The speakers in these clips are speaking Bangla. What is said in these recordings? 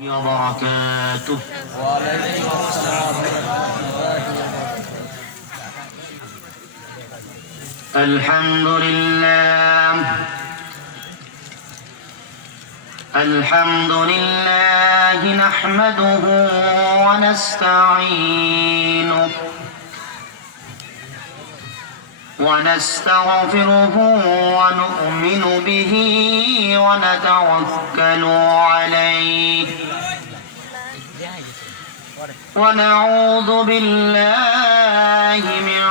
وبركاته. وعليكم السلام ورحمة الله وبركاته. الحمد لله نحمده ونستعينه ونستغفره ونؤمن به ونتوكل عليه ونعوذ بالله من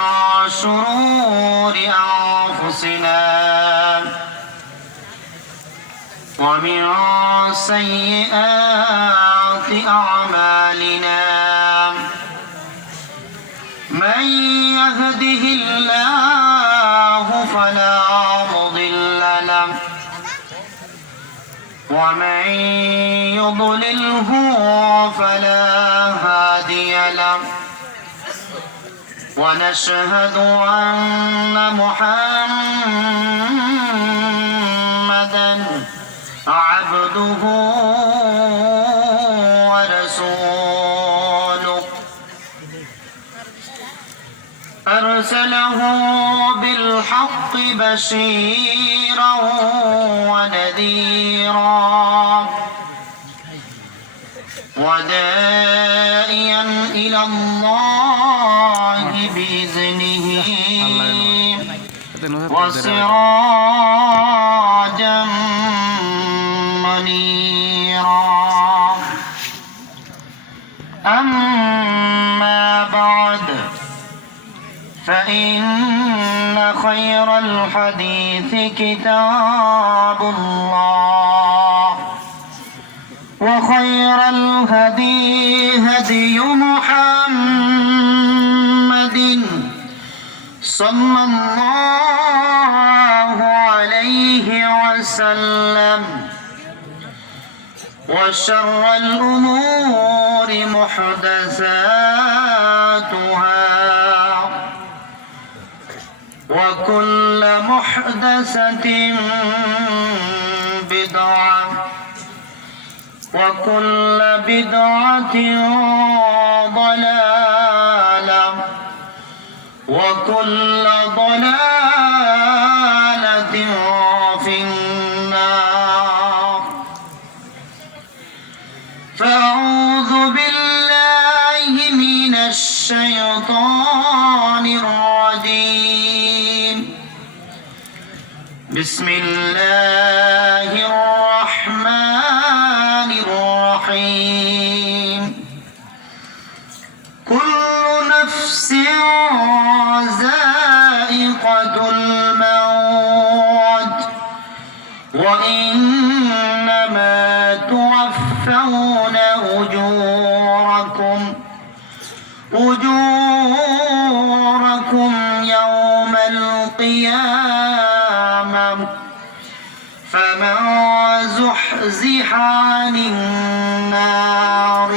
شرور أنفسنا ومن سيئات أعمالنا من يهده الله فلا مضل له ومن يضلله فلا هادي له ونشهد أن محمدا عبده ورسوله أرسله بالحق بشيرا ونذيرا وداعيا إلى الله بإذنه وسراجا منيرا. أما بعد فإن خير الحديث كتاب الله وخير الهدي هدي محمد صلى الله عليه وسلم وشر الأمور محدثاتها وكل محدثة بدعة وكل بدعة ضلالة وكل ضلالة في النار. فأعوذ بالله من الشيطان الرجيم. بسم الله الرحمن الرحيم. كل نفس ذائقة الموت وإنما توفون أجوركم يوم القيامة فمن زحزح عن النار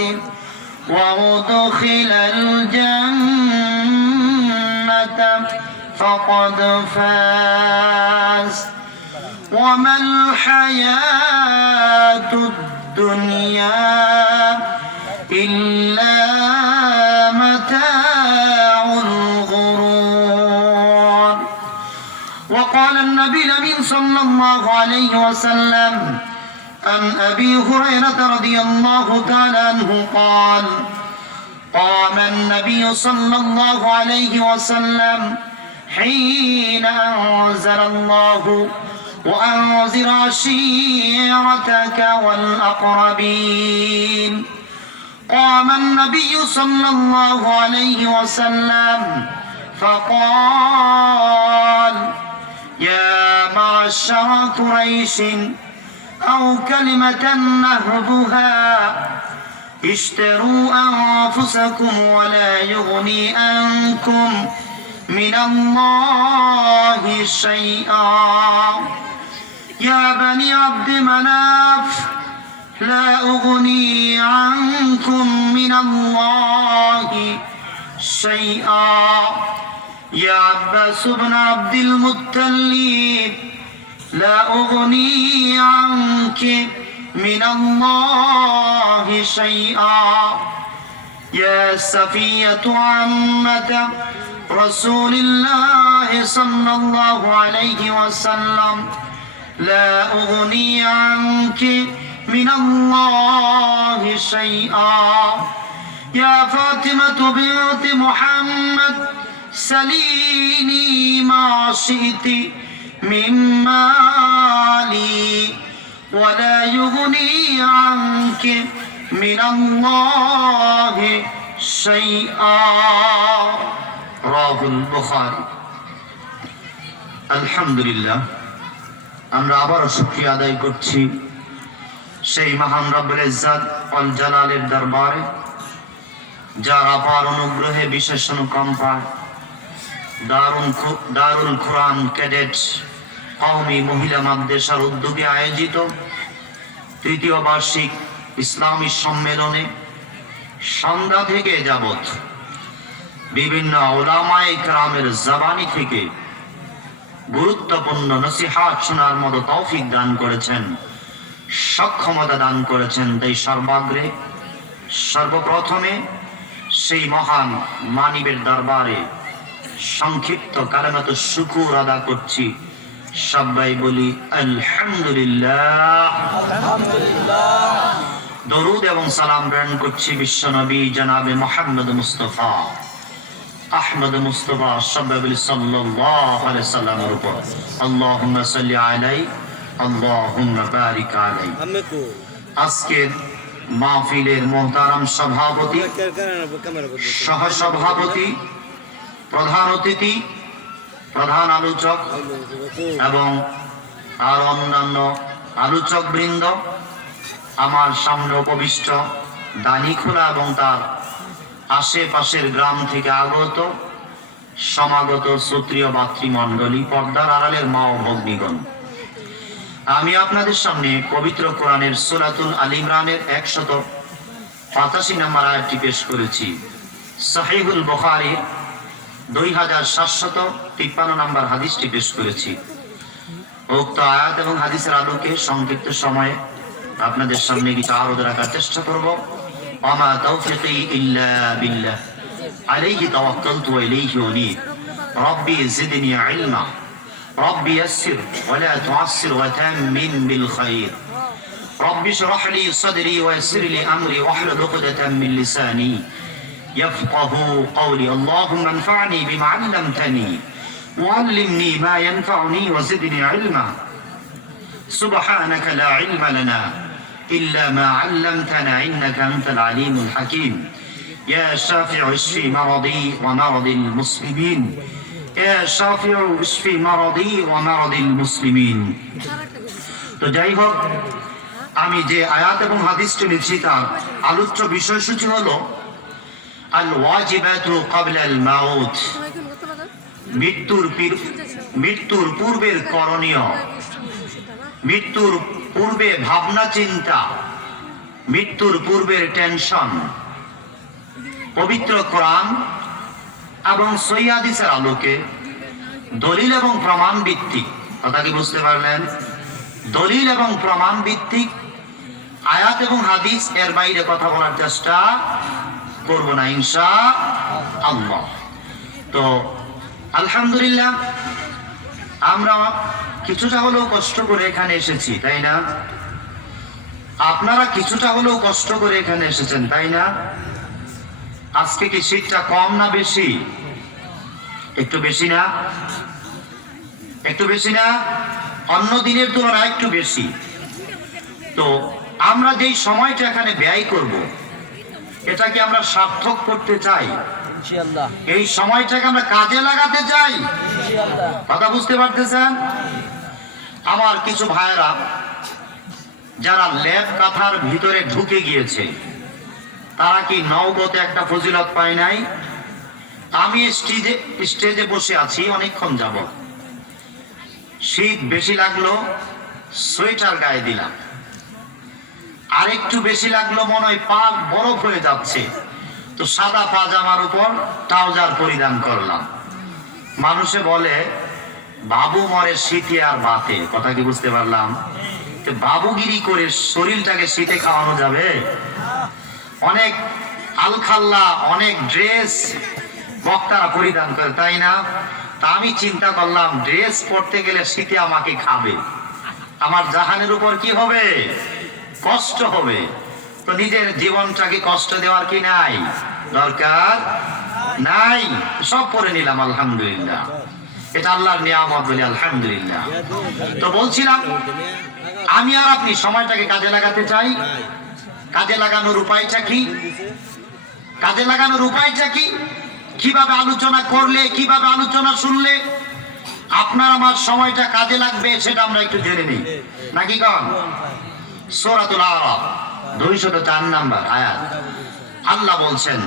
وأدخل الجنة فقد فاز وما الحياة الدنيا إلا متاع الغرور. وقال النبي الأمين صلى الله عليه وسلم عن أبي هريرة رضي الله تعالى عنه قال قام النبي صلى الله عليه وسلم حين أنزل الله وأنذر عشيرتك والأقربين. قام النبي صلى الله عليه وسلم فقال يا معشر قريش أو كلمة نهبها اشتروا أنفسكم ولا يغني عنكم من الله شيئا. يا بني عبد مناف لا أغني عنكم من الله شيئا. يا عباس بن عبد المطلب لا أغني عنك من الله شيئا يا صفية عمة رسول الله صلى الله عليه وسلم لا أغني عنك من الله شيئا يا فاطمة بنت محمد سليني ما شئت من مالي ولا يغني عنك من الله شيئا رواه البخاري الحمد لله আমরা আবার শুকরিয়া আদায় করছি সেই মহান রব্বুল ইজ্জত ওয়াল জালালের দরবারে, যার অপার অনুগ্রহে বিশেষ অনুকম্পায় দারুল কোরআন ক্যাডেট কওমি মহিলা মাদ্রাসার উদ্যোগে আয়োজিত তৃতীয় বার্ষিক ইসলামী সম্মেলনে সন্ধ্যা থেকে যাবত বিভিন্ন উলামায়ে কেরামের জবানি থেকে গুরুত্বপূর্ণ নসিহত শোনার মতো তৌফিক দান করেছেন, সক্ষমতা দান করেছেন। তাই সর্বাগ্রে সর্বপ্রথমে সেই মহান মানিবের দরবারে সংক্ষিপ্ত কালেমাত শুকর আদা করছি। সবাই বলি আলহামদুলিল্লাহ। দরুদ এবং সালাম প্রেরণ করছি বিশ্ব নবী জনাবে মুহাম্মদ মুস্তাফা আহমদ মুস্তাফা সবাই বলি সাল্লাল্লাহু আলাইহি সাল্লামের উপর। আল্লাহুম্মা সাল্লি আলাইহি আল্লাহুম্মা বারিক আলাইহি। আজকের মাহফিলের মুহতারাম সভাপতি, সহসভাপতি, প্রধান অতিথি, প্রধান আলোচক এবং আর অন্যান্য আলোচক বৃন্দ, আমার সামনে উপবিষ্ট দানিখোলা এবং তার আশেপাশের গ্রাম থেকে আগত সমাগত শ্রোত্রীয় ভাতৃমণ্ডলী, পর্দার আড়ালের মা ও ভগ্নীগণ, আমি আপনাদের সামনে পবিত্র কোরআনের সূরাতুল আল ইমরানের 185 নম্বর আয়াতটি পেশ করেছি। সহিহুল বুখারী 2753 নম্বর হাদিসটি পেশ করেছি। উক্ত আয়াত এবং হাদিসের আলোকে সংক্ষিপ্ত সময়ে আপনাদের সামনে কিছু আরোদ রাখার চেষ্টা করব। ওয়ামা তাওফীকি ইল্লা বিল্লাহ আলাইহি তাওয়াক্কালতু ওয়া ইলাইহি উনীব রব্বি জিদনি ইলমা ربي يسر ولا تعسر وتمم بالخير ربي اشرح لي صدري ويسر لي أمري واحلل عقدة من لساني يفقه قولي اللهم انفعني بما علمتني وعلمني ما ينفعني وزدني علما سبحانك لا علم لنا إلا ما علمتنا إنك أنت العليم الحكيم يا شافع اشفي مرضي ومرض المسلمين يا شافع اشفي مرضي ومرض المسلمين। তো যাই হোক, আমি যে আয়াত এবং হাদিসটি নিয়েছি তার আলোচ্য বিষয়সূচি হলো আল ওয়াজিবাতু ক্বাবলা আল মাউত, মৃত্যুর পূর্বের করণীয়, মৃত্যুর পূর্বে ভাবনা চিন্তা, মৃত্যুর পূর্বের টেনশন। পবিত্র কোরআন এবং সহিহ হাদিসের আলোকে দলিল এবং প্রমাণ ভিত্তিক, কথা কি বুঝতে পারলেন? দলিল এবং প্রমাণ ভিত্তিক আয়াত এবং হাদিস, এর বাইরে কথা বলার চেষ্টা করব না ইনশাআল্লাহ। তো আলহামদুলিল্লাহ, আমরা কিছুটা হলেও কষ্ট করে এখানে এসেছি, তাই না? আপনারা কিছুটা হলেও কষ্ট করে এখানে এসেছেন, তাই না? আজকে কি শীতটা কম না বেশি? একটু বেশি না? একটু বেশি না? অন্য দিনের তুলনায় একটু বেশি। তো আমরা যেই সময়টা এখানে ব্যয় করব, এটা কি আমরা সার্থক করতে চাই? এই সময়টাকে আমরা কাজে লাগাতে চাই। কথা বুঝতে পারতেছেন? আমার কিছু ভাইয়েরা যারা লেপ কাঁথার ভিতরে ঢুকে গিয়েছে, তারা কি নওগতে একটা ফজিলত পায় নাই? আমি স্টেজে বসে আছি অনেকক্ষণ যাব, শীত বেশি লাগলো, সোয়েটার গায়ে দিলাম, আর একটু বেশি লাগলো, মনে হয় পা বরফ হয়ে যাচ্ছে, তো সাদা পাজামার উপর ট্রাউজার পরিধান করলাম। মানুষে বলে বাবু মরে শীতে আর বাতে, কথা কি বুঝতে পারলাম? তো বাবুগিরি করে শরীরটাকে শীতে খাওয়ানো যাবে? অনেক আলখাল্লা, অনেক ড্রেস বক্তারা পরিধান করে, তাই না? তা আমি চিন্তা করলাম, ড্রেস পরতে গেলে শীতে আমাকে খাবে, আমার জাহানের উপর কি হবে? কষ্ট হবে। তো নিজের জীবনটাকে কষ্ট দেওয়ার কি নাই? দরকার নাই। সব পরে নিলাম, আলহামদুলিল্লাহ, এটা আল্লাহর নিয়ামত বলে আলহামদুলিল্লাহ। তো বলছিলাম, আমি আর আপনি সময়টাকে কাজে লাগাতে চাই। কাজে লাগানোর উপায়টা কি? কাজে লাগানোর উপায়টা কি? কিভাবে আলোচনা করলে, কিভাবে আলোচনা শুনলে আপনার আমার সময়টা কাজে লাগবে, সেটা আমরা একটু জেনে নিই, নাকি কন? সূরাতুল আরাফ 204 নম্বর আয়াত, আল্লাহ বলছেন,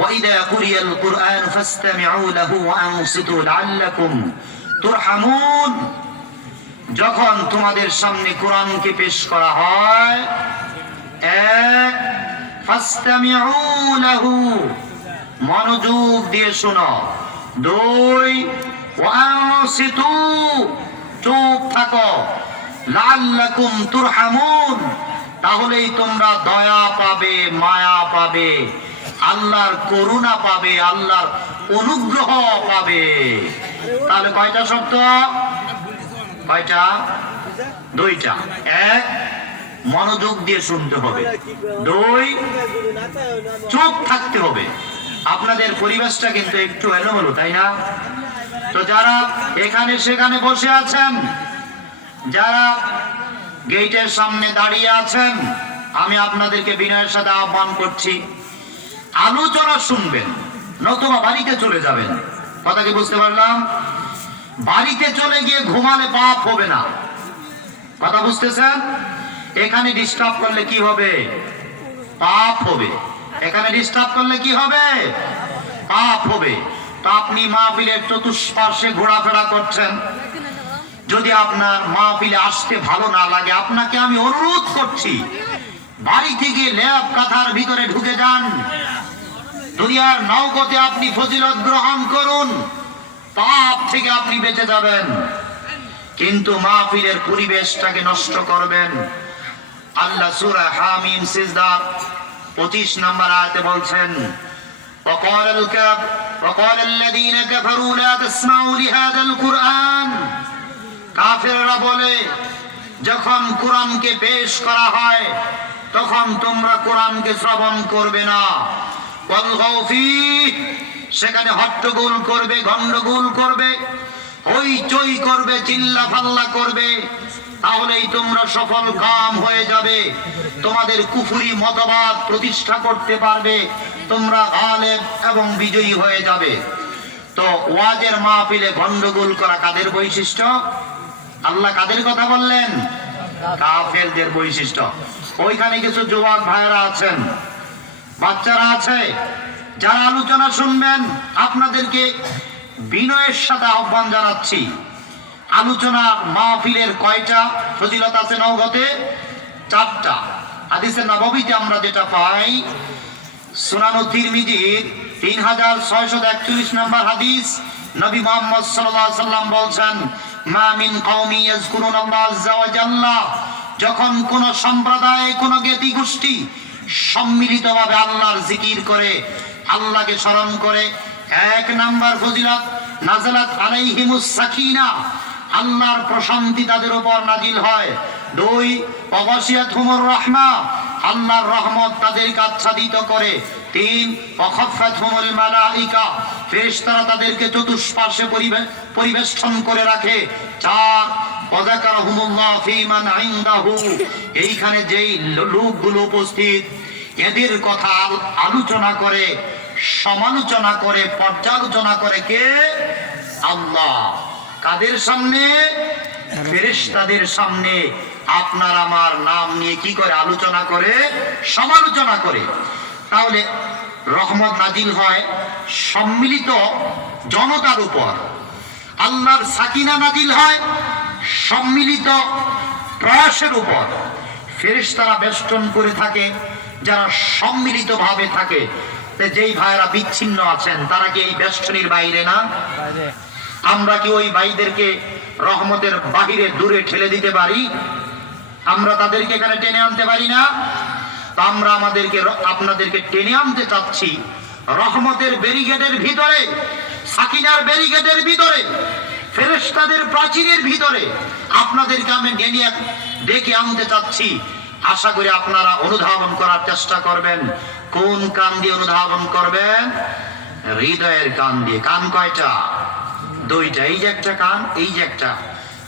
وَإِذَا قُرِئَ الْقُرْآنُ فَاسْتَمِعُوا لَهُ وَأَنصِتُوا لَعَلَّكُمْ تُرْحَمُونَ। যখন তোমাদের সামনে কোরআনকে পেশ করা হয়, এক, ফাসতামিউ লাহু, মনোযোগ দিয়ে শোনো। দুই, ওয়ানসিতু, চুপ থাকো। লাআল্লাকুম তুরহামুন, তাহলেই তোমরা দয়া পাবে, মায়া পাবে, আল্লাহর করুণা পাবে, আল্লাহর অনুগ্রহ পাবে। তাহলে কয়টা শর্ত? কয়টা? দুইটা। এক, মনোযোগ দিয়ে শুনতে হবে। দুই, চুপ থাকতে হবে। আপনাদের পরিবেশটা কিন্তু একটু এলোমেলো, তাই না? তো যারা এখানে সেখানে বসে আছেন, যারা গেটের সামনে দাঁড়িয়ে আছেন, আমি আপনাদেরকে বিনয়ের সাথে আহ্বান করছি, আলোচনা শুনবেন, নতুবা বাড়িতে চলে যাবেন। কথা কি বুঝতে পারলাম? বাড়িতে চলে গিয়ে ঘুমালে পাপ হবে না। কথা বুঝতেছেন? এখানে ডিস্টার্ব করলে কি হবে? পাপ হবে। এখানে ডিস্টার্ব করলে কি হবে? পাপ হবে। তো আপনি মাহফিলের চতুষ্পার্শ্বে ঘোরাফেরা করছেন, যদি আপনার মাহফিলে আসতে ভালো না লাগে, আপনাকে আমি অনুরোধ করছি, বাড়ি থেকে লেপ কাঁথার ভিতরে ঢুকে যান, দুনিয়ার নৌকতে আপনি ফজিলত গ্রহণ করুন, পাপ থেকে আপনি বেঁচে যাবেন। কিন্তু মাহফিলের পরিবেশটাকে নষ্ট করবেন। আল্লাহ সূরা হামিম সিজদা 25 নম্বর আয়াতে বলছেন, وقال الذين كفروا لا تسمعوا لهذا القرآن। কাফেররা বলে, যখন কোরআনকে পেশ করা হয় তখন তোমরা কোরআনকে শ্রবণ করবে না। ওয়ালগাউ ফীহ, সেখানে হট্টগোল করবে, গন্ডগোল করবে, হইচই করবে, চিল্লা ফাল্লা করবে, তাহলেই তোমরা সফল কাম হয়ে যাবে, তোমাদের কুফরি মতবাদ প্রতিষ্ঠা করতে পারবে, তোমরা গালেব এবং বিজয়ী হয়ে যাবে। তো ওয়াজের মাহফিলে গন্ডগোল করা কাদের বৈশিষ্ট্য? আল্লাহ কাদের কথা বললেন? কাফেরদের বৈশিষ্ট্য। ওইখানে কিছু যুবক ভাইরা আছেন, বাচ্চারা আছে, যারা আলোচনা শুনবেন, আপনাদেরকে বিনয়ের সাথে আহ্বান জানাচ্ছি, আলোচনা মাহফিলের কয়টা ফজিলত আছে নওগাঁতে? 4টা। হাদিসে নববীতে আমরা যেটা পাই, সুনানুত তিরমিজির 3641 নম্বর হাদিস, নবী মুহাম্মদ সাল্লাল্লাহু আলাইহি ওয়াসাল্লাম বলছেন, মা মিন কওমি ইয়াযকুরুনাল্লাহ আযজা ওয়া জাল্লা, যখন কোন সম্প্রদায়, কোন জ্ঞাতি গোষ্ঠী সম্মিলিতভাবে আল্লাহর জিকির করে, আল্লাহকে স্মরণ করে, 1 নাম্বার ফজিলত, নাযালাত আলাইহিমুস সাকিনা, আল্লাহর প্রশান্তি তাদের উপর নাজিল হয়। 2, ওয়াগাশিয়াতহুমুর রাহমা, আল্লাহর রহমত তাদেরকে আচ্ছাদিত করে। 3, ওয়াখাফাতহুমুল মালাইকা, ফেরেশতারা তাদেরকে চতুষ্পার্শ্বে পরিবেষ্টন করে রাখে। 4, ওয়াযাকারাহুমুল্লাহ ফীমান ইনদাহু, এইখানে যেই লোকগুলো উপস্থিত, এদের কথা আলোচনা করে, সমালোচনা করে, পর্যালোচনা করে কে? আল্লাহ। কাদের সামনে? ফেরেশতাদের সামনে আপনার আমার নাম নিয়ে কি করে? আলোচনা করে, সমালোচনা করে। তাহলে রহমত নাজিল হয় সম্মিলিত জনতার উপর, আল্লাহর সাকিনা নাজিল হয় সম্মিলিত প্রয়াসের উপর। ফেরেশতারা বেষ্টন করে থাকে যারা সম্মিলিত ভাবে থাকে। যেই ভাইরা বিচ্ছিন্ন আছেন, তারা কি এই বেষ্টনীর বাইরে না? আমরা কি ওই ভাইদেরকে রহমতের বাহিরে দূরে ঠেলে দিতে পারি? আমরা তাদেরকে এখানে টেনে আনতে পারি না। তা আমরা আপনাদেরকে টেনে আনতে চাচ্ছি রহমতের ব্যারিকেডের ভিতরে, সাকিনার ব্যারিকেডের ভিতরে, ফেরেশতাদের প্রাচীরের ভিতরে আপনাদেরকে আমি ডেকে আনতে চাচ্ছি। আশা করি আপনারা অনুধাবন করার চেষ্টা করবেন। কোন কান দিয়ে অনুধাবন করবেন? হৃদয়ের কান দিয়ে। কান কয়টা? দুইটা। এই যে একটা কান, এই যে একটা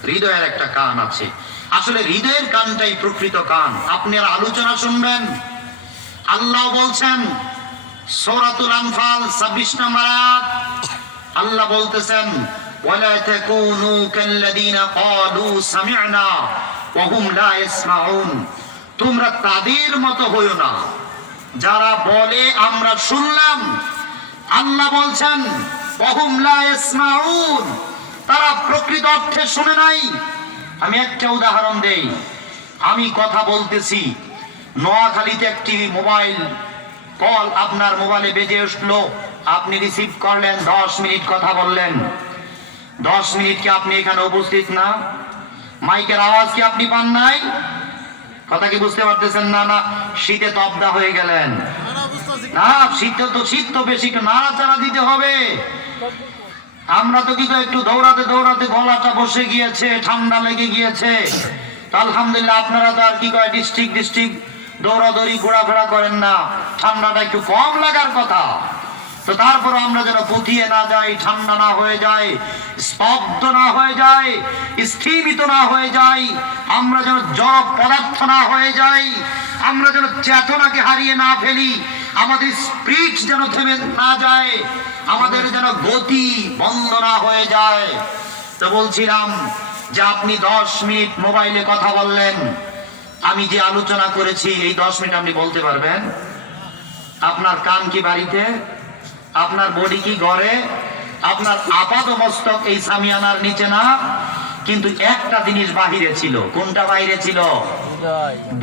হৃদয়ের একটা কান আছে। আসলে হৃদয়ের কানটাই প্রকৃত কান। আপনারা আলোচনা শুনবেন। আল্লাহ বলছেন সূরাতুল আনফাল 26 নম্বর আয়াত, আল্লাহ বলতেছেন ওয়ালা তাকুনু কাল্লাযিনা ক্বালু সামি'না ওয়া হুম লা ইয়াসমাউন। তোমরা তাদের মতো হইও না যারা বলে আমরা শুনলাম। আল্লাহ বলছেন ওয়া হুম লা ইয়াসমাউন, তারা প্রকৃত অর্থে শুনে নাই। আমি একটা উদাহরণ দেই। আমি কথা বলতেছি, নোয়াখালীতে একটি মোবাইল কল আপনার মোবাইলে বেজে উঠলো, আপনি রিসিভ করলেন, 10 মিনিট কথা বললেন। 10 মিনিট কি আপনি এখানে উপস্থিত না? মাইকের আওয়াজ কি আপনি পান নাই? কথা কি বুঝতে পারতেছেন না? না শীতে তবদা হয়ে গেলেন? না, শীত তো বেশি, একটু নাড়াচাড়া দিতে হবে। আমরা তো কি একটু দৌড়াতে দৌড়াতে গলাটা বসে গিয়েছে, ঠান্ডা লেগে গিয়েছে। তো আলহামদুলিল্লাহ আপনারা তো আর কি কয় ডিস্ট্রিক্ট দৌড়াদৌড়ি ঘোরাফেরা করেন না, ঠান্ডাটা একটু কম লাগার কথা। তো তারপর আমরা যেন পুতিয়ে না যাই, ঠান্ডা না হয়ে যায়, স্তব্ধ না হয়ে যায়, স্থীমিত না হয়ে যাই, আমরা যেন জড় পদার্থ না হয়ে যাই, আমরা যেন চেতনাকে হারিয়ে না ফেলি, আমাদের স্পিরিট যেন থেমে না যায়, আমাদের যেন গতি বন্ধ না হয়ে যায়। তো বলছিলাম যে আপনি 10 মিনিট মোবাইলে কথা বললেন, আমি যে আলোচনা করেছি এই 10 মিনিট আপনি বলতে পারবেন? আপনার কান কি বাড়িতে? আপনার বডি কি ঘরে? আপনার আপাত মস্তক এই সামিয়ানার নিচে না, কিন্তু একটা জিনিস বাহিরে ছিল। কোনটা বাহিরে ছিল?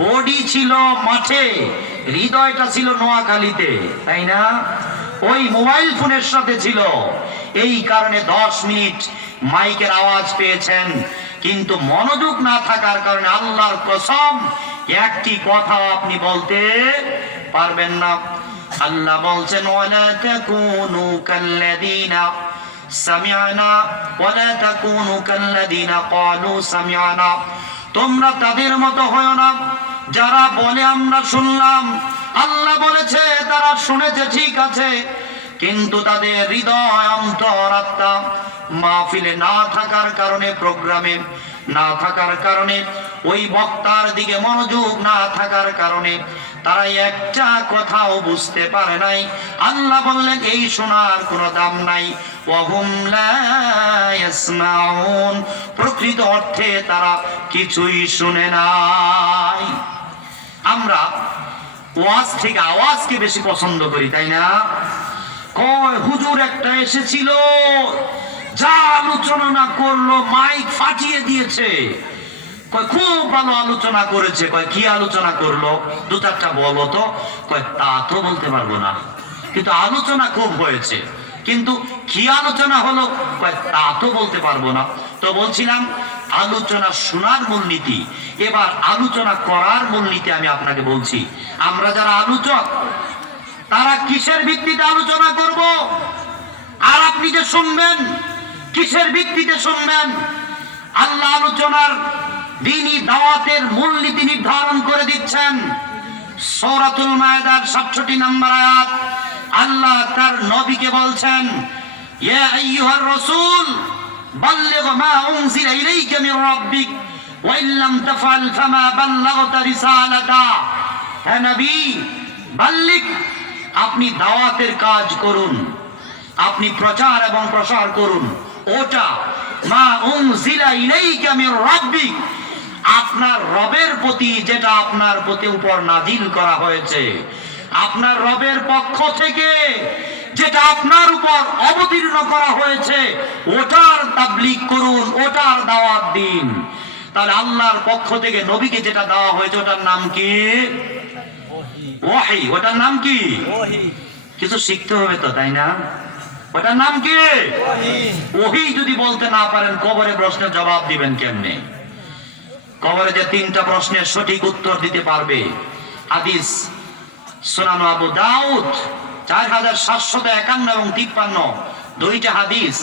বডি ছিল মাঠে, হৃদয়টা ছিল নোয়াখালীতে, তাই না? ওই মোবাইল ফোনের সাথে ছিল। এই কারণে 10 মিনিট মাইকের আওয়াজ পেয়েছেন, কিন্তু মনোযোগ না থাকার কারণে আল্লাহর কসম একটি কথা আপনি বলতে পারবেন না। আল্লাহ বলছেন ওয়ালা তাকুনু কাল্লাযিনা সামি'না ওয়ালা তাকুনু কাল্লাযিনা ক্বালু সামি'না, তোমরা তাদের মতো হয়ো না যারা বলে আমরা শুনলাম। আল্লাহ বলেছে তারা শুনেছে ঠিক আছে, কিন্তু তাদের হৃদয় অন্তর আত্মা মাহফিলে না থাকার কারণে, প্রোগ্রামে না থাকার কারণে, ওই বক্তার দিকে মনোযোগ না থাকার কারণে তারা একটা কথাও বুঝতে পারে নাই। আল্লাহ বললেন এই শোনার কোনো দাম নাই। ওয়া হুম লা ইয়াসমাউন, প্রকৃত অর্থে তারা কিছুই শুনে নাই। আমরা ওয়াজ থেকে আওয়াজকে বেশি পছন্দ করি, তাই না? কয় হুজুর একটা এসেছিল, যা আলোচনা না করলো মাইক ফাটিয়ে দিয়েছে। কয় খুব ভালো আলোচনা করেছে। কয় কি আলোচনা করলো? 2-4টা বলো তো। কয় তা তো বলতে পারবো না, কিন্তু আলোচনা খুব হয়েছে। কিন্তু কি আলোচনা হলো? কয় তা তো বলতে পারবো না। তো বলছিলাম আলোচনা শোনার মূলনীতি, এবার আলোচনা করার মূলনীতি আমি আপনাকে বলছি। আমরা যারা আলোচক, তারা কিসের ভিত্তিতে আলোচনা করব? আর আপনি যে শুনবেন কিসের ভিত্তিতে শুনবেন? আল্লাহ আলোচনার দ্বীনি দাওয়াতের মূলনীতি নির্ধারণ করে দিচ্ছেন। সূরাতুল মায়েদার 67 নম্বর আয়াত, আল্লাহ তার নবীকে বলছেন ইয়া আইয়ুহার রাসূল বাল্লিগ মা উনজিলা ইলাইকা মির রাব্বিক ওয়া ইল্লাম তাফআল ফামা বাল্লাগতা রিসালাতা। হে নবী, বাল্লিগ, আপনি দাওয়াতের কাজ করুন, আপনি প্রচার এবং প্রসার করুন। ওটা মা উনজিলা ইলাইকা মির রাব্বিক, আপনার রবের প্রতি যেটা আপনার প্রতি উপর নাজিল করা হয়েছে, আপনার রবের পক্ষ থেকে যেটা আপনার উপর অবতীর্ণ করা হয়েছে, ওটার তাবলীগ করুন, ওটার দাওয়াত দিন। তাহলে আল্লাহর পক্ষ থেকে নবীকে যেটা দেওয়া হয়েছে ওটার নাম কি? ওহী। ওটার নাম কি? কিছু শিখতে হবে তো, তাই না? ওটার নাম কি? ওহী। যদি বলতে না পারেন কবরে প্রশ্নের জবাব দিবেন কেমনে? কবরে যে তিনটা প্রশ্নের সঠিক উত্তর দিতে পারবে। হাদিস সুনান আবু দাউদ 4751 এবং 53, দুইটা হাদিস।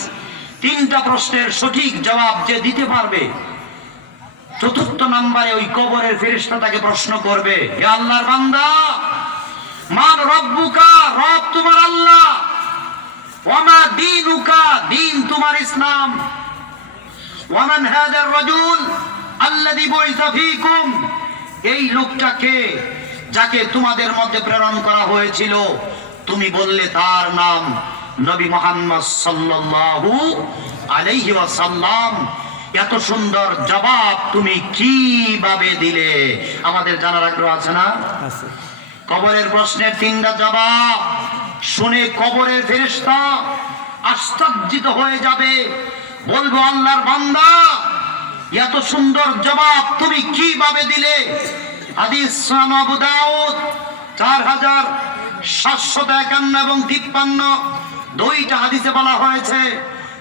তিনটা প্রশ্নের সঠিক জবাব যে দিতে পারবে, চতুর্থ নম্বরে ওই কবরের ফেরেশতা তাকে প্রশ্ন করবে, হে আল্লাহর বান্দা, মান রব্বুকা, রব তোমার আল্লাহ, ওয়ামা দীনুকা, দীন তোমার ইসলাম, ওয়ামান হাদার রাজুল আল্লাযী বুইসা ফীকুম, এই লোকটাকে যাকে তোমাদের মধ্যে প্রেরণ করা হয়েছিল, তুমি বললে তার নাম নবী মুহাম্মদ সাল্লাল্লাহু আলাইহি ওয়াসাল্লাম। এত সুন্দর জবাব তুমি কিভাবে দিলে? আমাদের জানার আগ্রহ আছে না? কবরের প্রশ্নের তিনটা জবাব শুনে কবরের ফেরেশতা আশ্চর্যিত হয়ে যাবে, বলবো, আল্লাহর বান্দা, এত সুন্দর জবাব তুমি কিভাবে দিলে? হাদিস সুনান আবু দাউদ 4751 এবং 53, দুইটা হাদিসে বলা হয়েছে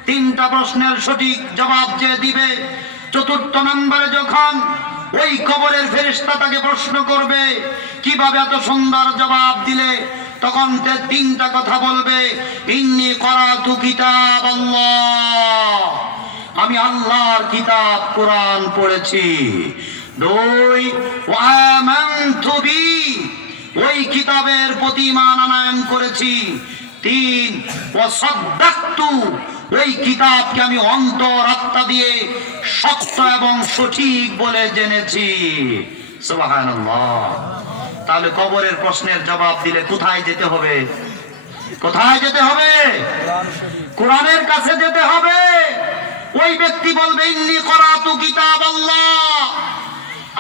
তিনটা প্রশ্নের সঠিক জবাব যে দিবে, চতুর্থ নম্বরে যখন ওই কবরের ফেরেশতা তাকে প্রশ্ন করবে কিভাবে এত সুন্দর জবাব দিলে, তখন তিনটা কথা বলবে, ইন্নী করাতু কিতাবাল্লাহ, আমি আল্লাহর কিতাব কোরআন পড়েছি। দুই, ওয়া আমানতু বি, ওই কিতাবের প্রতি ঈমান আনয়ন করেছি। তিন, ওয়া সাদ্দাকতু, ওই কিতাবকে আমি অন্তর আত্মা দিয়ে সত্য এবং সঠিক বলে জেনেছি। সুবহানাল্লাহ। তাহলে কবরের প্রশ্নের জবাব দিলে কোথায় যেতে হবে? কোথায় যেতে হবে? কোরআনের কাছে যেতে হবে। ওই ব্যক্তি বলবে, ইন্নী করাতু কিতাবাল্লাহ,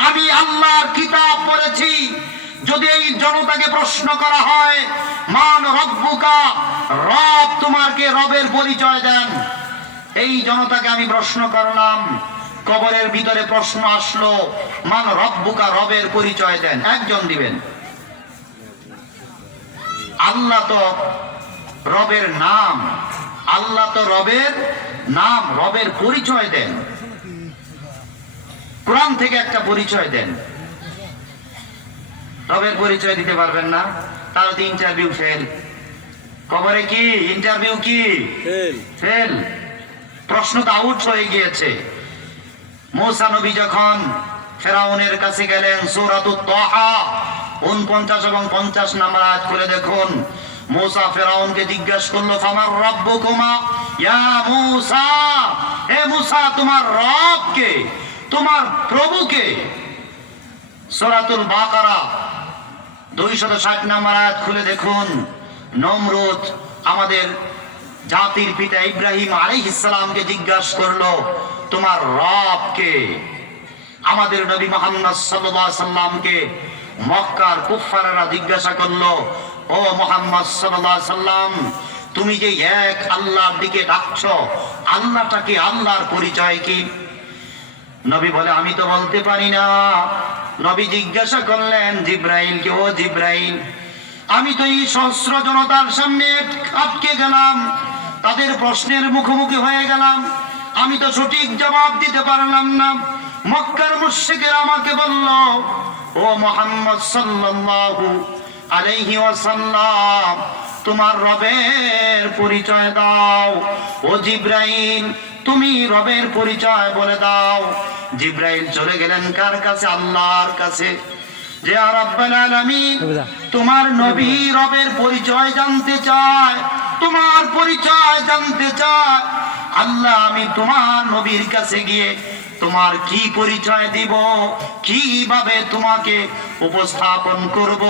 আমি আল্লাহর কিতাব পড়েছি। যদি এই জনতাকে প্রশ্ন করা হয়, মান রব্বুকা, রব তোমাকে, রবের পরিচয় দেন। এই জনতাকে আমি প্রশ্ন করলাম, কবরের ভিতরে প্রশ্ন আসলো, মান রব্বুকা, রবের পরিচয় দেন। একজন দিবেন। আল্লাহ তো রবের নাম, আল্লাহ তো রবের নাম, রবের পরিচয় দেন। কোরআন থেকে একটা পরিচয় দেন। রবের পরিচয় দিতে পারবেন না, তাহলে তো ইন্টারভিউ ফেল। কবরে কি ইন্টারভিউ? কি ফেল। প্রশ্ন তো আউট হয়ে গিয়েছে। মূসা নবী যখন ফেরাউনের কাছে গেলেন, সূরাতুত তাহা 49 এবং 50 নম্বর আয়াত খুলে দেখুন। মূসা ফেরাউনকে জিজ্ঞাসা করলো, ফামার রব্বুকুমা ইয়া মূসা, হে মূসা, তোমার রব কে, তোমার প্রভু কে? সূরাতুল বাকারা 260 নম্বর আয়াত খুলে দেখুন। নমরুদ আমাদের জাতির পিতা ইব্রাহিম আলাইহিস সালামকে জিজ্ঞাসা করলো, তোমার রব কে? আমাদের নবী মুহাম্মদ সাল্লাল্লাহু আলাইহি সাল্লামকে মক্কার কুফাররা জিজ্ঞাসা করলো, ও মুহাম্মদ সাল্লাল্লাহু আলাইহি সাল্লাম, তুমি যে এক আল্লাহর দিকে ডাকছো, আল্লাহটা কি, আল্লাহর পরিচয় কি? নবী বলে, আমি তো বলতে পারি না। নবী জিজ্ঞাসা করলেন জিব্রাইলকে, ও জিব্রাইল, আমি তো এই সহস্র জনতার সামনে আটকে গেলাম, তাদের প্রশ্নের মুখোমুখি হয়ে গেলাম, আমি তো সঠিক জবাব দিতে পারলাম না। মক্কার মুশরিকরা আমাকে বলল, ও মুহাম্মদ সাল্লাল্লাহু আলাইহি ওয়াসাল্লাম, তোমার রবের পরিচয় দাও। ও জিব্রাইল, তুমি রবের পরিচয় বলে দাও। জিব্রাইল চলে গেলেন কার কাছে? আল্লাহর কাছে। যে রাব্বুল আলামিন, তোমার নবী রবের পরিচয় জানতে চায়, তোমার পরিচয় জানতে চায়। আল্লাহ, আমি তোমার নবীর কাছে গিয়ে তোমার কি পরিচয় দিব, কিভাবে তোমাকে উপস্থাপন করব?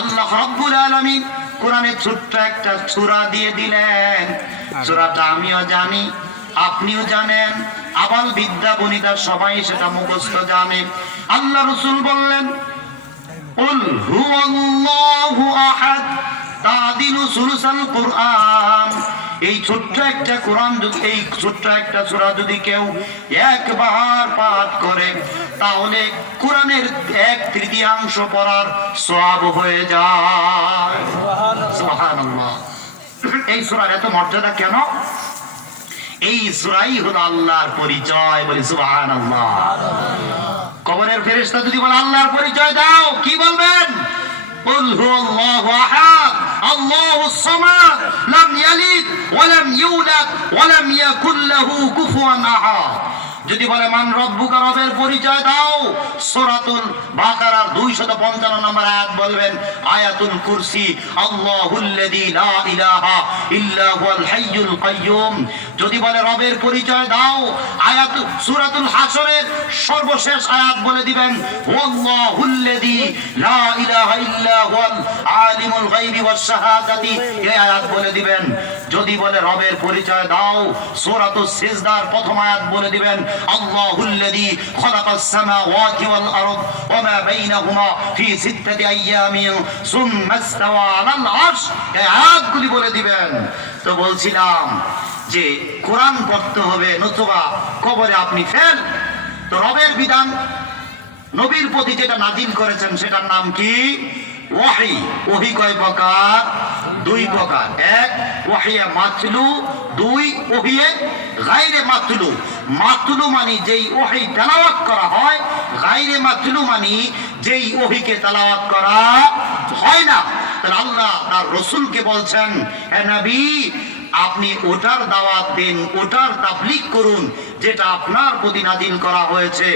আল্লাহ রাব্বুল আলামিন কোরআনে ছোট্ট একটা সূরা দিয়ে দিলেন। সূরাটা আমিও জানি, আপনিও জানেন, আবাল বিদ্যা বনিতা সবাই সেটা মুখস্থ জানে। আল্লাহ রাসূল বললেন, কুল হুয়াল্লাহু আহাদ তাদিলু সুলুসাল কুরআন। এই ছোট্ট একটা কোরআন, এই ছোট্ট একটা সূরা যদি কেউ একবার পাঠ করে, তাহলে কোরআনের 1/3 পড়ার সওয়াব হয়ে যায়। সুবহানাল্লাহ। এই সূরার এত মর্যাদা কেন? এই সূরাই হলো আল্লাহর পরিচয়। বলি সুবহানাল্লাহ। কবরের ফেরেশতা যদি বলে আল্লাহর পরিচয় দাও, কি বলবেন? কুল হুয়াল্লাহু আহাদ আল্লাহুস সামাদ লাম ইয়ালিদ ওয়া লাম ইউলাদ ওয়া লাম ইয়াকুল লাহু কুফুয়ান আহাদ। যদি বলে মান রব্বুকা, রবের পরিচয় দাও, সূরাতুল বাকারার 255 নম্বর আয়াত বলবেন আয়াতুল কুরসি আল্লাহুল্লাযী লা ইলাহা ইল্লা হুয়াল হাইয়ুল কাইয়্যুম। যদি বলে রবের পরিচয় দাও, আয়াত সূরাতুল হাসরের সর্বশেষ আয়াত বলে দিবেন আল্লাহুল্লাযী লা ইলাহা ইল্লা হুয়াল আলিমুল গায়বি ওয়াস শাহাদাতি, এই আয়াত বলে দিবেন। যদি বলে রবের পরিচয় দাও, সূরাতুস সিজদার প্রথম আয়াত বলে দিবেন আল্লাহুল্লাযী খালাকাস সামাওয়াতি ওয়াল আরদ ওয়া মা বাইনাহুমা ফি সিত্তাতি আইয়ামিন সুম্মা ইসতাওয়া আলাল আরশ, এই আয়াতগুলি বলে দিবেন। তো বলছিলাম যে কোরআন পড়তে হবে, নতুবা কবরে আপনি ফেল। তো রবের বিধান নবীর প্রতি যেটা নাজিল করেছেন সেটার নাম কি? ওয়াহি। ওহি কয় প্রকার? দুই প্রকার। এক ওয়াহিয়ে মাতলু, দুই ওহিয়ে গায়রে মাতলু। মাতলু মানে যেই ওহি তেলাওয়াত করা হয়, গায়রে মাতলু মানে যেই ওহিকে তেলাওয়াত করা হয় না। তাহলে আল্লাহ তার রাসূলকে বলছেন, হে নবী আপনি ওটার দাওয়াত দেন, ওটার তাবলীগ করুন যেটা আপনার প্রতি নাজিল করা হয়েছে।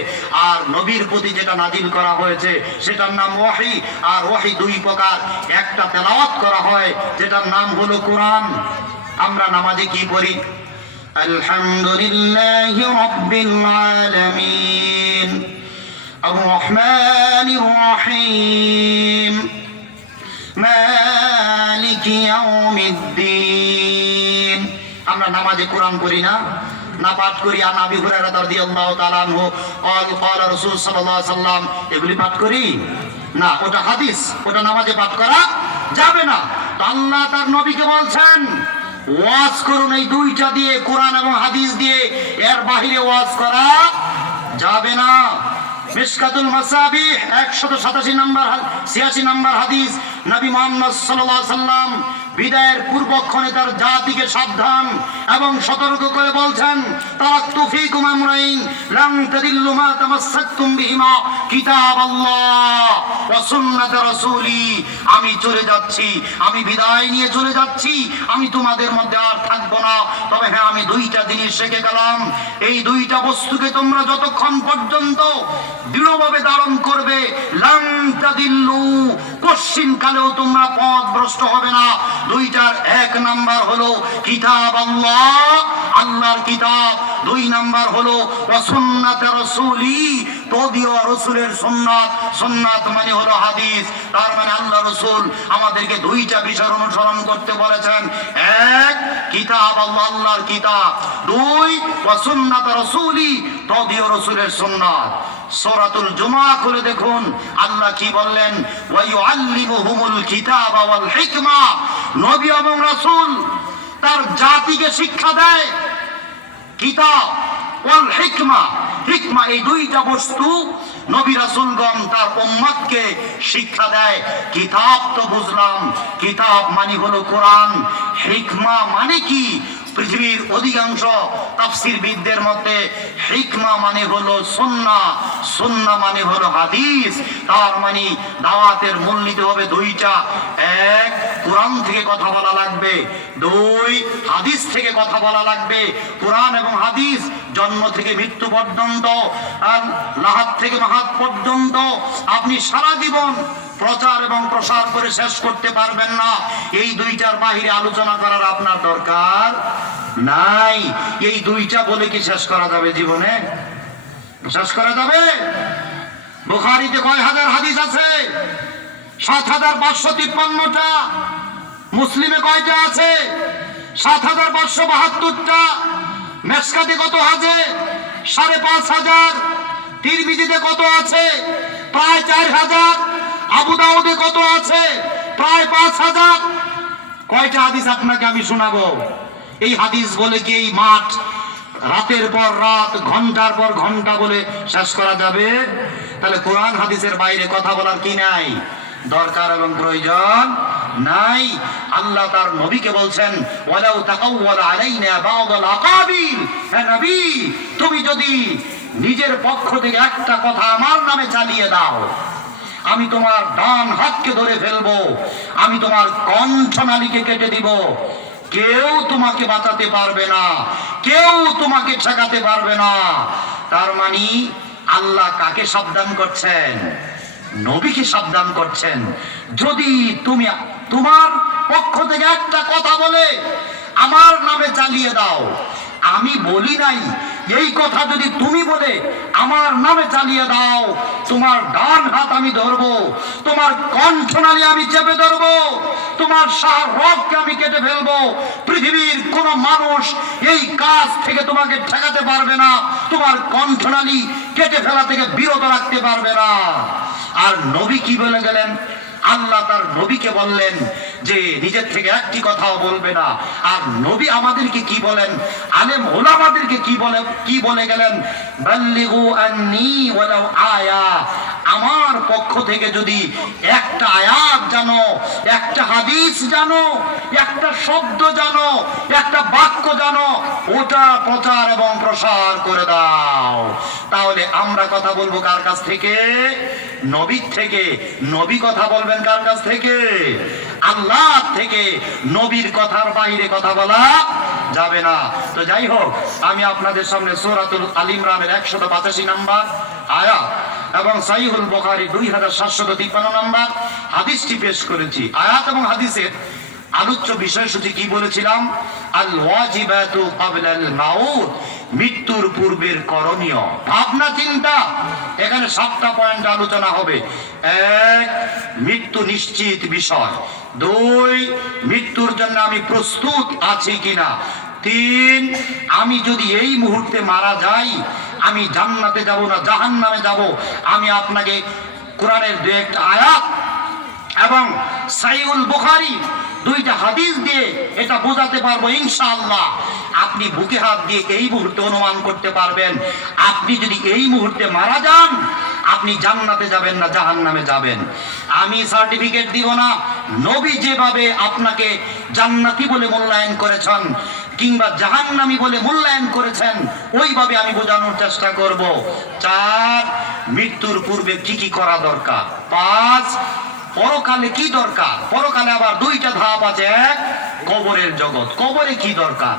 আর নবীর প্রতি যেটা নাজিল করা হয়েছে সেটার নাম ওয়াহি। আর ওয়াহি দুই প্রকার, একটা তেলাওয়াত করা হয় যেটার নাম হলো কোরআন। আমরা নামাজে কি পড়ি? আলহামদুলিল্লাহি রাব্বিল আলামিন আর রহমানির রহিম মালিকি ইয়াউমিদ্দিন। আমরা নামাজে কোরআন পড়ি না? না পাঠ করি? আন আবি হুরায়রা রাদিয়াল্লাহু তাআলা আনহু قال قال রাসূল সাল্লাল্লাহু আলাইহি ওয়াসাল্লাম, এগুলি পাঠ করি না? ওটা হাদিস, ওটা নামাজে পাঠ করা যাবে না। তো আল্লাহ তার নবীকে বলছেন ওয়াজ করুন এই দুইটা দিয়ে, কোরআন এবং হাদিস দিয়ে, এর বাইরে ওয়াজ করা যাবে না। মিশকাতুল মাসাবিহ 187 নম্বর 86 নম্বর হাদিস, নবী মুহাম্মদ সাল্লাল্লাহু আলাইহি ওয়াসাল্লাম বিদায়ের পূর্বক্ষণে তার জাতিকে সাবধান এবং সতর্ক করে বলছেন, তারাকতু ফীকুম আমরাইন লান তাদিল্লু মা তামাসসাকতুম বিহিমা কিতাবাল্লাহ ওয়া সুন্নাত রাসূলি। আমি চলে যাচ্ছি, আমি বিদায় নিয়ে চলে যাচ্ছি, আমি তোমাদের মধ্যে আর থাকবো না। তবে হ্যাঁ, আমি দুইটা জিনিস শিখে গেলাম, এই দুইটা বস্তুকে তোমরা যতক্ষণ পর্যন্ত দৃঢ়ভাবে ধারণ করবে, লান তাদিল্লু, কশ্চিন কালেও তোমরা পথভ্রষ্ট হবে না। দুইটার এক নাম্বার হলো কিতাব আল্লাহ, আল্লাহর কিতাব। দুই নাম্বার হলো ওয়া সুন্নাত রাসূলি, তদীয় রাসূলের সুন্নাত। সুন্নাত মানে হলো হাদিস। তার মানে আল্লাহ রাসূল আমাদেরকে দুইটা বিষয় অনুসরণ করতে বলেছেন। এক কিতাব আল্লাহ, আল্লাহর কিতাব। দুই ওয়া সুন্নাত রাসূলি, তদীয় রাসূলের সুন্নাত। সূরাতুল জুমআ খুলে দেখুন আল্লাহ কি বললেন, ওয়া ইউআল্লিমুহুমুল কিতাবা ওয়াল হিকমা। নবী এবং রাসূল তার জাতিকে শিক্ষা দেয় কিতাব ওয়াল হিকমা। হিকমা এই দুইটা বস্তু নবী রাসূলগণ তার উম্মতকে শিক্ষা দেয়। কিতাব তো বুঝলাম, কিতাব মানে হলো কোরআন। হিকমা মানে কি? পৃথিবীর অধিকাংশ তাফসীরবিদদের মতে হিকমা মানে হলো সুন্নাহ, সুন্নাহ মানে হলো হাদিস। তার মানে দাওয়াতের মূল নিতে হবে দুইটা। এক, কোরআন থেকে কথা বলা লাগবে। দুই, হাদিস থেকে কথা বলা লাগবে। কোরআন এবং হাদিস জন্ম থেকে মৃত্যু পর্যন্ত, আর লাহাত থেকে মাহাত পর্যন্ত আপনি সারা জীবন প্রচার এবং প্রসার করে শেষ করতে পারবেন না। এই দুইটার বাহিরে আলোচনা করার আপনার দরকার নাই। এই দুইটা বলে কি শেষ করা যাবে জীবনে? শেষ করা যাবে? বুখারীতে কয় হাজার হাদিস আছে? ৭৫৫৩টা। মুসলিমে কয়টা আছে? ৭৫৭২টা। মেশকাতে কত আছে? ৫৫০০। তিরমিজিতে কত আছে? প্রায় ৪০০০। আবু দাউদে কত আছে? প্রায় ৫০০০। কয়টা হাদিস আপনাকে আমি শোনাবো? এই হাদিস বলে কি এই মাঠ রাতের পর রাত, ঘন্টার পর ঘন্টা বলে শেষ করা যাবে? তাহলে কোরআন হাদিসের বাইরে কথা বলার কি নাই? দরকার এবং প্রয়োজন নাই। আল্লাহ তার নবীকে বলছেন, ওয়ালাউ তাকাওয়ালা আলাইনা বা'দাল আকাবিল। হে নবী, তুমি যদি নিজের পক্ষ থেকে একটা কথা আমার নামে চালিয়ে দাও, আমি তোমার ডান হাতকে ধরে ফেলবো, আমি তোমার কণ্ঠনালীকে কেটে দিব, কেউ তোমাকে বাঁচাতে পারবে না, কেউ তোমাকে ঠেকাতে পারবে না। তার মানে আল্লাহ কাকে সাবধান করছেন? নবীকে সাবধান করছেন। যদি তুমি তোমার পক্ষ থেকে একটা কথা বলে আমার নামে চালিয়ে দাও, আমি বলি নাই, এই কথা যদি তুমি বলে আমার নামে চালিয়ে দাও, তোমার ডান হাত আমি ধরবো, তোমার কণ্ঠনালী আমি চেপে ধরবো, তোমার রগকে আমি কেটে ফেলবো। পৃথিবীর কোন মানুষ এই কাজ থেকে তোমাকে ঠেকাতে পারবে না, তোমার কণ্ঠনালী কেটে ফেলা থেকে বিরত রাখতে পারবে না। আর নবী কি বলে গেলেন? আল্লাহ তার নবীকে বললেন যে নিজের থেকে একটি কথাও বলবে না। আর নবী আমাদেরকে কি বলেন? আলেম ওলামাদেরকে কি বলে গেলেন? বাল্লিগু আন্নী ওয়ালাউ আয়া, আমার পক্ষ থেকে যদি একটা আয়াত জানো, একটা হাদিস জানো, একটা শব্দ জানো, একটা বাক্য জানো, ওটা প্রচার এবং প্রসার করে দাও। তাহলে আমরা কথা বলবো কার কাছ থেকে? নবীর থেকে। নবী কথা বলবেন কার কাছ থেকে? আল্লাহ থেকে। নবীর কথার বাইরে কথা বলা যাবে না। তো যাই হোক, আমি আপনাদের সামনে সূরাতুল আল ইমরানের 185 নম্বর আয়াত এবং সহিহুল বুখারী 2753 নম্বর হাদিসটি পেশ করেছি। আয়াত এবং হাদিসের আলোচ্য বিষয়সূচি কি বলেছিলাম? আল ওয়াজিবাতু ক্বাবলাল মাউত, মৃত্যুর পূর্বের করণীয় ভাবনা চিন্তা। এখানে 7টা পয়েন্ট আলোচনা হবে। 1, মৃত্যু নিশ্চিত বিষয়। 2, মৃত্যুর জন্য আমি প্রস্তুত আছি কিনা। 3, আমি যদি এই মুহূর্তে মারা যাই, আমি জান্নাতে যাব না জাহান্নামে যাব, আমি আপনাকে কোরআনের 2-1 আয়াত এবং সহিহুল বুখারী 2টা হাদিস দিয়ে এটা বোঝাতে পারবো ইনশাআল্লাহ। আপনি বুকে হাত দিয়ে এই মুহূর্তে অনুমান করতে পারবেন, আপনি যদি এই মুহূর্তে মারা যান, আপনি জান্নাতে যাবেন না জাহান্নামে যাবেন। আমি সার্টিফিকেট দিব না। নবী যেভাবে আপনাকে জান্নাতি বলে মূল্যায়ন করেছেন কিংবা জাহান্নামী বলে মূল্যায়ন করেছেন, ওইভাবে আমি বোঝানোর চেষ্টা করব। 4, মৃত্যুর পূর্বে কি কি করা দরকার। 5, পরকালে কি দরকার। পরকালে আবার 2টা ধাপ আছে। 1, কবরের জগৎ, কবরে কি দরকার।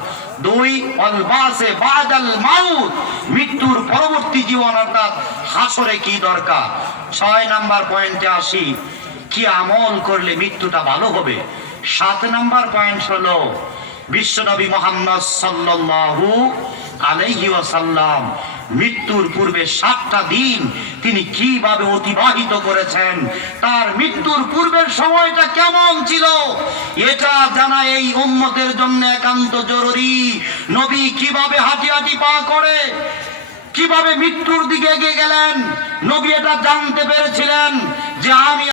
2, আল বাসে বাদাল মাউত, মৃত্যুর পরবর্তী জীবন অর্থাৎ হাসরে কি দরকার। 6 নাম্বার পয়েন্টে আসি, কি আমল করলে মৃত্যুটা ভালো হবে। 7 নাম্বার পয়েন্ট হলো বিশ্বনবী মুহাম্মদ সাল্লাল্লাহু আলাইহি ওয়াসাল্লাম মৃত্যুর পূর্বে 7টা দিন তিনি কিভাবে অতিবাহিত করেছেন, তার মৃত্যুর পূর্বের সময়টা কেমন ছিল, এটা জানা এই উম্মতের জন্য একান্ত জরুরি। নবী কিভাবে হাঁটি হাঁটি পা করে কিভাবে মৃত্যুর দিকে এগিয়ে গেলেন, নবী এটা জানতে পেরেছিলেন যে আমি